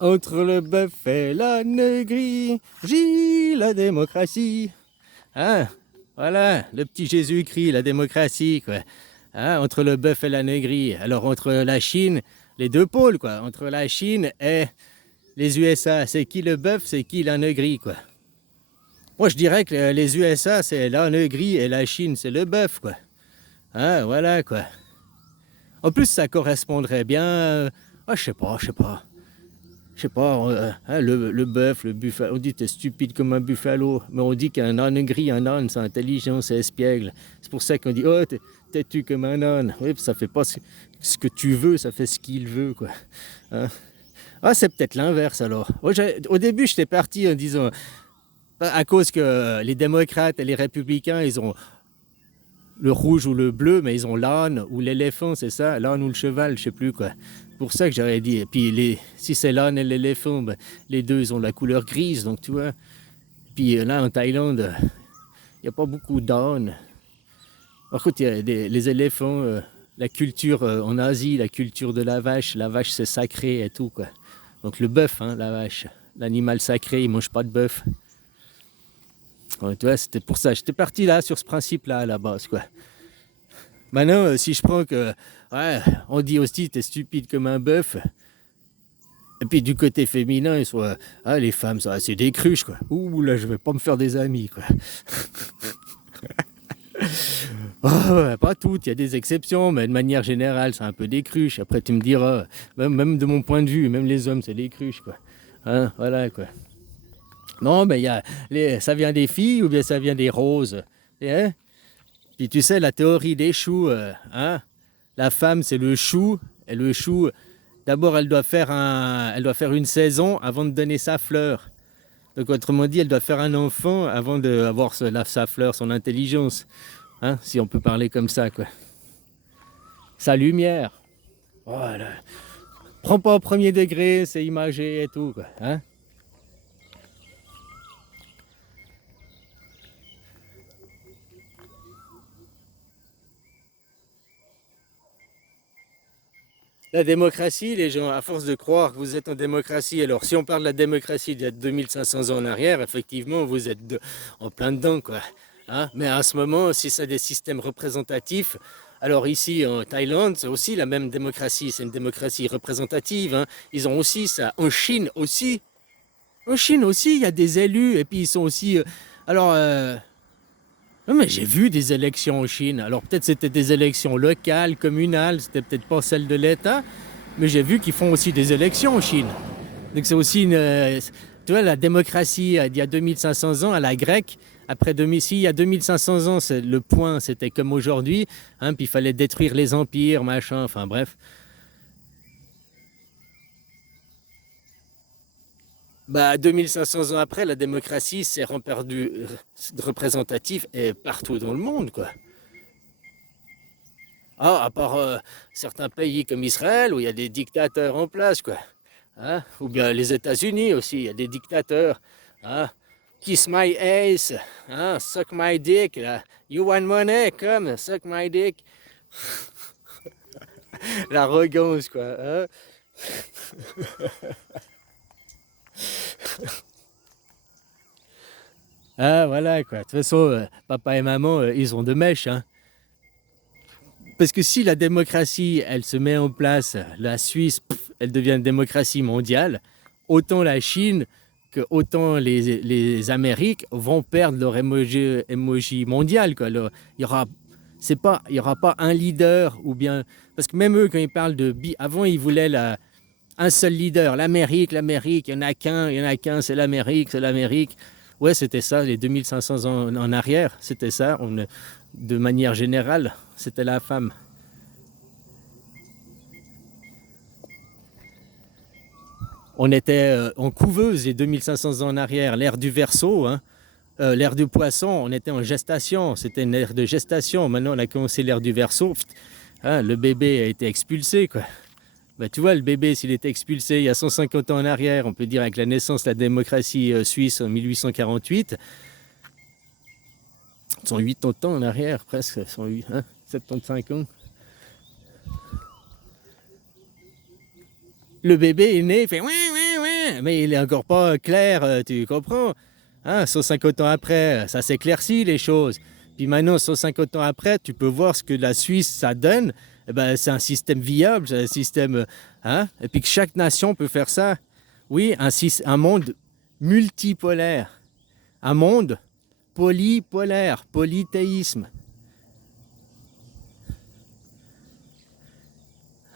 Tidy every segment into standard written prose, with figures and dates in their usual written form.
Entre le bœuf et l'âne gris, gît la démocratie. Hein? Voilà, le petit Jésus-Christ, la démocratie, quoi. Hein? Entre le bœuf et l'âne gris. Alors, entre la Chine, les deux pôles, quoi. Entre la Chine et les USA, c'est qui le bœuf, c'est qui l'âne gris, quoi. Moi, je dirais que les USA, c'est l'âne gris et la Chine, c'est le bœuf, quoi. Hein? Voilà, quoi. En plus, ça correspondrait bien. Je sais pas, je sais pas. Je sais pas, hein, le bœuf, le buffalo, on dit t'es stupide comme un buffalo, mais on dit qu'un âne gris, un âne, c'est intelligent, c'est espiègle. C'est pour ça qu'on dit, oh, t'es têtu comme un âne. Oui, ça fait pas ce que tu veux, ça fait ce qu'il veut, quoi. Hein? Ah, c'est peut-être l'inverse alors. Au début, j'étais parti en disant, à cause que les démocrates et les républicains, ils ont le rouge ou le bleu, mais ils ont l'âne ou l'éléphant, c'est ça, l'âne ou le cheval, je sais plus quoi. Pour ça que j'aurais dit. Et puis si c'est l'âne et l'éléphant, ben, les deux ils ont la couleur grise, donc tu vois. Puis là en Thaïlande, il n'y a pas beaucoup d'ânes. Par contre, il y a les éléphants, la culture en Asie, la culture de la vache c'est sacré et tout quoi. Donc le bœuf, hein, la vache, l'animal sacré, il mange pas de bœuf. Ouais, tu vois, c'était pour ça. J'étais parti là sur ce principe-là à la base quoi. Maintenant, si je prends que, ouais, on dit aussi t'es stupide comme un bœuf, et puis du côté féminin, ils sont, les femmes, ça, c'est des cruches, quoi. Ouh là, je vais pas me faire des amis, quoi. Oh, ouais, pas toutes, il y a des exceptions, mais de manière générale, c'est un peu des cruches. Après, tu me diras, même de mon point de vue, même les hommes, c'est des cruches, quoi. Hein, voilà, quoi. Non, mais ça vient des filles ou bien ça vient des roses. Hein? Puis tu sais, la théorie des choux, hein? La femme, c'est le chou, et le chou, d'abord, elle doit faire une saison avant de donner sa fleur. Donc, autrement dit, elle doit faire un enfant avant d'avoir sa fleur, son intelligence. Hein, si on peut parler comme ça, quoi. Sa lumière. Voilà. Prends pas au premier degré, c'est imagé et tout, quoi. Hein? La démocratie, les gens, à force de croire que vous êtes en démocratie, alors si on parle de la démocratie d'il y a 2500 ans en arrière, effectivement, vous êtes en plein dedans, quoi. Hein? Mais à ce moment, si c'est des systèmes représentatifs, alors ici en Thaïlande, c'est aussi la même démocratie, c'est une démocratie représentative. Hein? Ils ont aussi ça. En Chine aussi. En Chine aussi, il y a des élus, et puis ils sont aussi. Alors, non, mais j'ai vu des élections en Chine. Alors peut-être c'était des élections locales, communales, c'était peut-être pas celles de l'État, mais j'ai vu qu'ils font aussi des élections en Chine. Donc c'est aussi une... tu vois, la démocratie d'il y a 2500 ans à la grecque, après 2000, si, il y a 2500 ans, le point, c'était comme aujourd'hui, hein, puis il fallait détruire les empires, machin, enfin bref. Bah, 2500 ans après, la démocratie s'est perdue représentative et partout dans le monde, quoi. Ah, à part certains pays comme Israël où il y a des dictateurs en place, quoi. Hein? Ou bien les États-Unis aussi, il y a des dictateurs. Hein? Kiss my ass, hein? Suck my dick. Là. You want money? Come, suck my dick. L'arrogance, quoi. Hein? Ah, voilà, quoi. De toute façon, papa et maman, ils ont de mèches, hein. Parce que si la démocratie, elle se met en place, la Suisse, elle devient une démocratie mondiale, autant la Chine que autant les Amériques vont perdre leur emoji mondial. Quoi. Il y aura, il y aura pas un leader ou bien parce que même eux quand ils parlent avant ils voulaient un seul leader, l'Amérique, il y en a qu'un, c'est l'Amérique, c'est l'Amérique. Ouais, c'était ça, les 2500 ans en arrière, c'était ça. De manière générale, c'était la femme. On était en couveuse les 2500 ans en arrière, l'ère du Verseau, hein, l'ère du poisson, on était en gestation, c'était une ère de gestation. Maintenant, on a commencé l'ère du Verseau, hein, le bébé a été expulsé, quoi. Bah, tu vois, le bébé, s'il était expulsé il y a 150 ans en arrière, on peut dire avec la naissance de la démocratie suisse en 1848, 180 ans en arrière, presque, 108, hein, 75 ans. Le bébé est né, il fait ouais, ouais, ouais, Ouais, mais il est encore pas clair, tu comprends? Hein, 150 ans après, ça s'éclaircit les choses. Puis maintenant, 150 ans après, tu peux voir ce que la Suisse, ça donne. Eh ben, c'est un système viable, c'est un système... hein? Et puis que chaque nation peut faire ça. Oui, un monde multipolaire. Un monde polypolaire, polythéisme.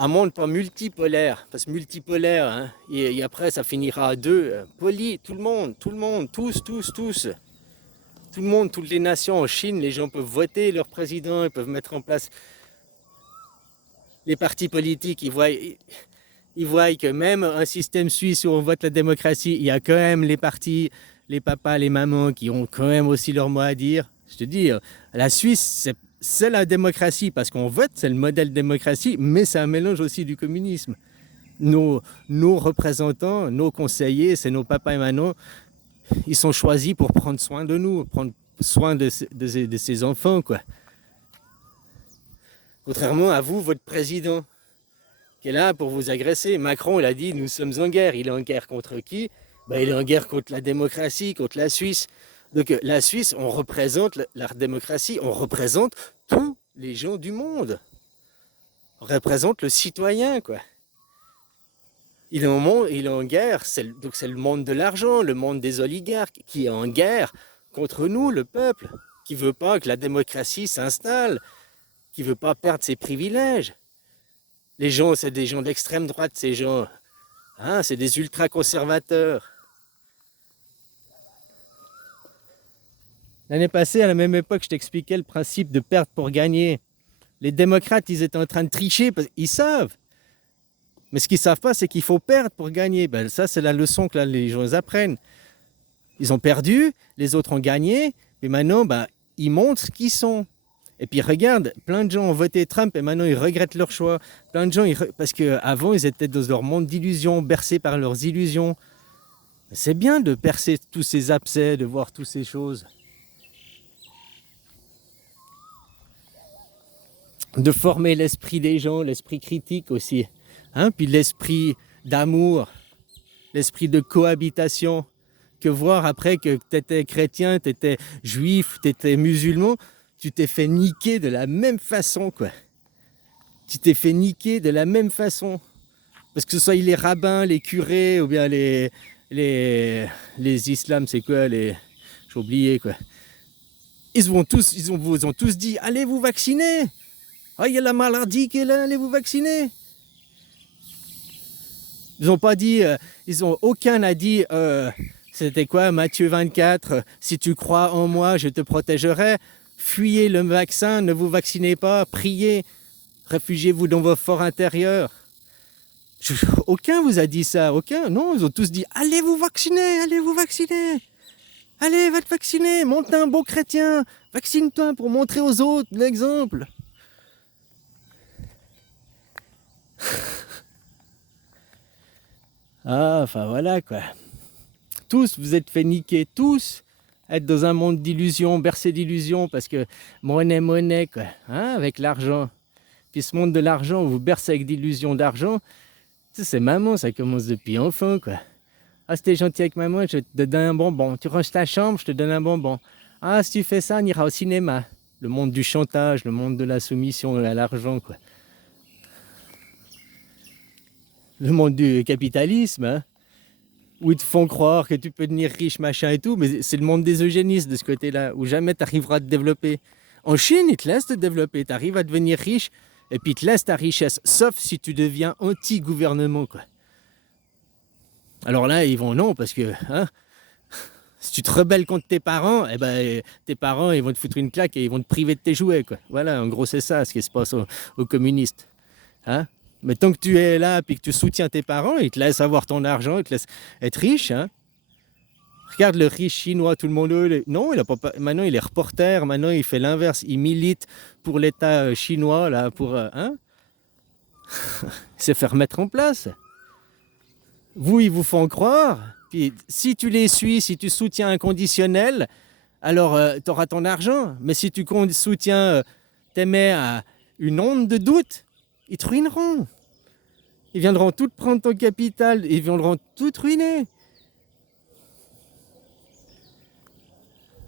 Un monde pas multipolaire, parce que multipolaire, hein, et après ça finira à deux. Poly, tout le monde, tous. Tout le monde, toutes les nations. En Chine, les gens peuvent voter leur président, ils peuvent mettre en place les partis politiques. Ils voient que même un système suisse où on vote la démocratie, il y a quand même les partis, les papas, les mamans qui ont quand même aussi leur mot à dire. Je te dis, la Suisse, c'est la démocratie parce qu'on vote, c'est le modèle démocratie, mais c'est un mélange aussi du communisme. Nos représentants, nos conseillers, c'est nos papas et mamans, ils sont choisis pour prendre soin de nous, prendre soin de ces enfants, quoi. Contrairement à vous, votre président, qui est là pour vous agresser. Macron, il a dit, nous sommes en guerre. Il est en guerre contre qui? Ben, il est en guerre contre la démocratie, contre la Suisse. Donc la Suisse, on représente la démocratie, on représente tous les gens du monde. On représente le citoyen, quoi. Il est en guerre, donc c'est le monde de l'argent, le monde des oligarques, qui est en guerre contre nous, le peuple, qui ne veut pas que la démocratie s'installe, qui ne veut pas perdre ses privilèges. Les gens, c'est des gens d'extrême droite, ces gens. Hein, c'est des ultra-conservateurs. L'année passée, à la même époque, je t'expliquais le principe de perdre pour gagner. Les démocrates, ils étaient en train de tricher, parce qu'ils savent. Mais ce qu'ils ne savent pas, c'est qu'il faut perdre pour gagner. Ben, ça, c'est la leçon que là, les gens apprennent. Ils ont perdu, les autres ont gagné, et maintenant, ben, ils montrent ce qu'ils sont. Et puis regarde, plein de gens ont voté Trump et maintenant ils regrettent leur choix. Plein de gens, parce qu'avant, ils étaient dans leur monde d'illusions, bercés par leurs illusions. C'est bien de percer tous ces abcès, de voir toutes ces choses. De former l'esprit des gens, l'esprit critique aussi. Hein? Puis l'esprit d'amour, l'esprit de cohabitation. Que voir après que tu étais chrétien, tu étais juif, tu étais musulman, tu t'es fait niquer de la même façon, quoi. Tu t'es fait niquer de la même façon. Parce que ce soit les rabbins, les curés, ou bien les islams, c'est quoi les... J'ai oublié, quoi. Ils vous ont tous dit, allez vous vacciner. Ah, il y a la maladie qui est là, allez vous vacciner. Ils n'ont pas dit, aucun n'a dit, c'était quoi, Matthieu 24, si tu crois en moi, je te protégerai. Fuyez le vaccin, ne vous vaccinez pas, priez, réfugiez-vous dans vos forts intérieurs. Aucun vous a dit ça, aucun. Non, ils ont tous dit, allez vous vacciner, allez vous vacciner. Allez, va te vacciner, monte un beau chrétien, vaccine-toi pour montrer aux autres l'exemple. Ah, enfin voilà quoi. Tous, vous êtes fait niquer, tous. Être dans un monde d'illusions, bercé d'illusions, parce que monnaie, quoi, hein, avec l'argent. Puis ce monde de l'argent, vous bercez avec d'illusions d'argent, c'est maman, ça commence depuis enfant, quoi. Ah, si t'es gentil avec maman, je te donne un bonbon. Tu ranges ta chambre, je te donne un bonbon. Ah, si tu fais ça, on ira au cinéma. Le monde du chantage, le monde de la soumission à l'argent, quoi. Le monde du capitalisme, hein, où ils te font croire que tu peux devenir riche, machin et tout, mais c'est le monde des eugénistes de ce côté-là, où jamais tu arriveras à te développer. En Chine, ils te laissent te développer, tu arrives à devenir riche, et puis ils te laissent ta richesse, sauf si tu deviens anti-gouvernement, quoi. Alors là, ils vont non, parce que hein, si tu te rebelles contre tes parents, eh ben, tes parents ils vont te foutre une claque et ils vont te priver de tes jouets, quoi. Voilà, en gros, c'est ça ce qui se passe aux communistes. Hein? Mais tant que tu es là et que tu soutiens tes parents, ils te laissent avoir ton argent, ils te laissent être riche. Hein? Regarde le riche chinois, tout le monde. Non, il a pas, maintenant il est reporter, maintenant il fait l'inverse. Il milite pour l'État chinois, là, pour. Hein? Il s'est fait remettre en place. Vous, ils vous font croire. Puis si tu les suis, si tu soutiens inconditionnel, alors tu auras ton argent. Mais si tu soutiens, t'émets à une onde de doute, ils te ruineront. Ils viendront tout prendre ton capital, ils viendront tout ruiner.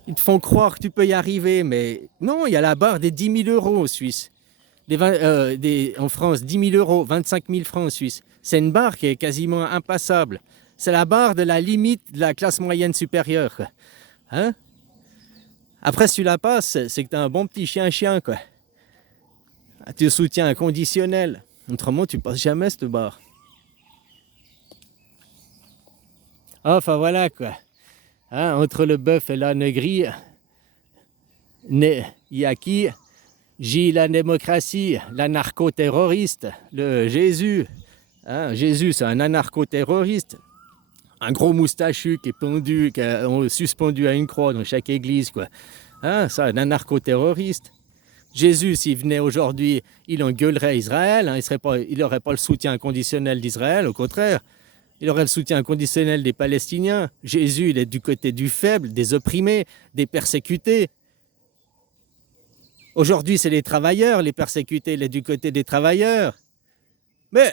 Ils te font croire que tu peux y arriver, mais non, il y a la barre des 10 000 euros en Suisse. En France, 10 000 euros, 25 000 francs en Suisse. C'est une barre qui est quasiment impassable. C'est la barre de la limite de la classe moyenne supérieure. Quoi. Hein? Après, si tu la passes, c'est que tu as un bon petit chien-chien. Quoi. Tu soutiens inconditionnel. Autrement, tu passes jamais cette barre. Enfin, voilà quoi. Hein, entre le bœuf et l'âne gris, il y a qui? J, la démocratie, l'anarcho-terroriste, le Jésus. Hein, Jésus, c'est un anarcho-terroriste. Un gros moustachu qui est pendu, qui est suspendu à une croix dans chaque église. Quoi. Hein, ça, un anarcho-terroriste. Jésus, s'il venait aujourd'hui, il engueulerait Israël. Hein, il n'aurait pas le soutien inconditionnel d'Israël, au contraire. Il aurait le soutien inconditionnel des Palestiniens. Jésus, il est du côté du faible, des opprimés, des persécutés. Aujourd'hui, c'est les travailleurs, les persécutés, il est du côté des travailleurs. Mais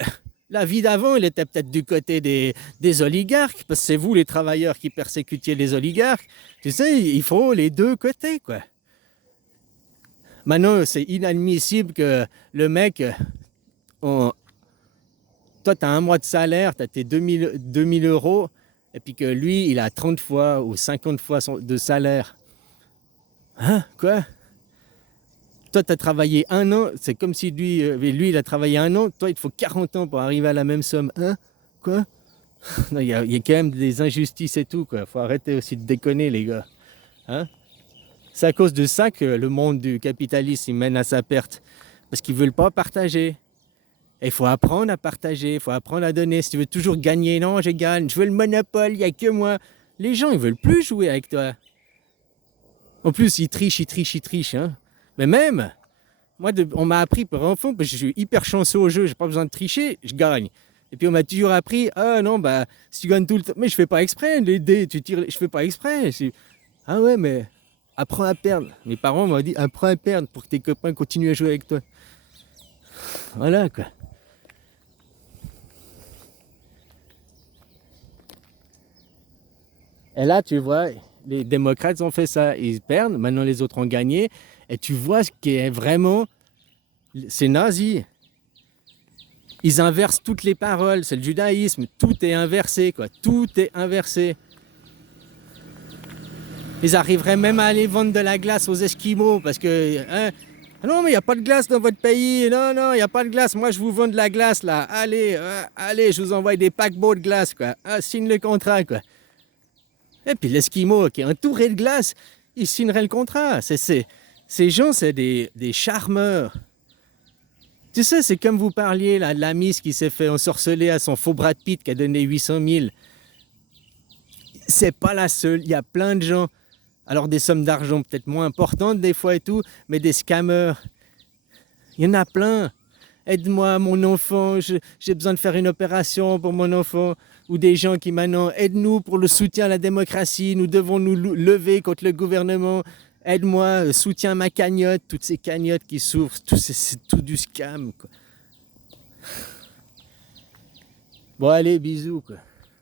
la vie d'avant, il était peut-être du côté des oligarques, parce que c'est vous, les travailleurs, qui persécutiez les oligarques. Tu sais, il faut les deux côtés, quoi. Maintenant, c'est inadmissible que le mec... Toi, tu as un mois de salaire, tu as tes 2000 euros, et puis que lui, il a 30 fois ou 50 fois de salaire. Hein? Quoi? Toi, tu as travaillé 1 an, c'est comme si lui, il a travaillé 1 an, toi, il te faut 40 ans pour arriver à la même somme. Hein? Quoi? Il y a quand même des injustices et tout, quoi. Faut arrêter aussi de déconner, les gars. Hein? C'est à cause de ça que le monde du capitalisme, il mène à sa perte. Parce qu'ils ne veulent pas partager. Et il faut apprendre à partager, il faut apprendre à donner. Si tu veux toujours gagner, non, je gagne, je veux le monopole, il n'y a que moi. Les gens, ils veulent plus jouer avec toi. En plus, ils trichent. Hein. Mais même, moi, on m'a appris par enfant, parce que je suis hyper chanceux au jeu, j'ai pas besoin de tricher, je gagne. Et puis on m'a toujours appris, ah non, bah, si tu gagnes tout le temps, mais je fais pas exprès, les dés, tu tires, je fais pas exprès. Ah ouais, mais apprends à perdre. Mes parents m'ont dit, apprends à perdre pour que tes copains continuent à jouer avec toi. Voilà, quoi. Et là, tu vois, les démocrates ont fait ça. Ils perdent, maintenant les autres ont gagné. Et tu vois ce qui est vraiment... C'est nazi. Ils inversent toutes les paroles. C'est le judaïsme. Tout est inversé, quoi. Tout est inversé. Ils arriveraient même à aller vendre de la glace aux Esquimaux parce que... Hein, ah non, mais il n'y a pas de glace dans votre pays. Non, il n'y a pas de glace. Moi, je vous vends de la glace, là. Allez, je vous envoie des paquebots de glace, quoi. Ah, signe le contrat, quoi. Et puis l'Esquimau qui est entouré de glace, il signerait le contrat. Ces gens, c'est des charmeurs. Tu sais, c'est comme vous parliez là, de la Miss qui s'est fait ensorceler à son faux Brad Pitt qui a donné 800 000. C'est pas la seule, il y a plein de gens. Alors des sommes d'argent peut-être moins importantes des fois et tout, mais des scammers. Il y en a plein. Aide-moi, mon enfant, j'ai besoin de faire une opération pour mon enfant. Ou des gens qui maintenant, aide-nous pour le soutien à la démocratie, nous devons nous lever contre le gouvernement. Aide-moi, soutiens ma cagnotte, toutes ces cagnottes qui s'ouvrent, c'est tout du scam, quoi. Bon, allez, bisous, quoi.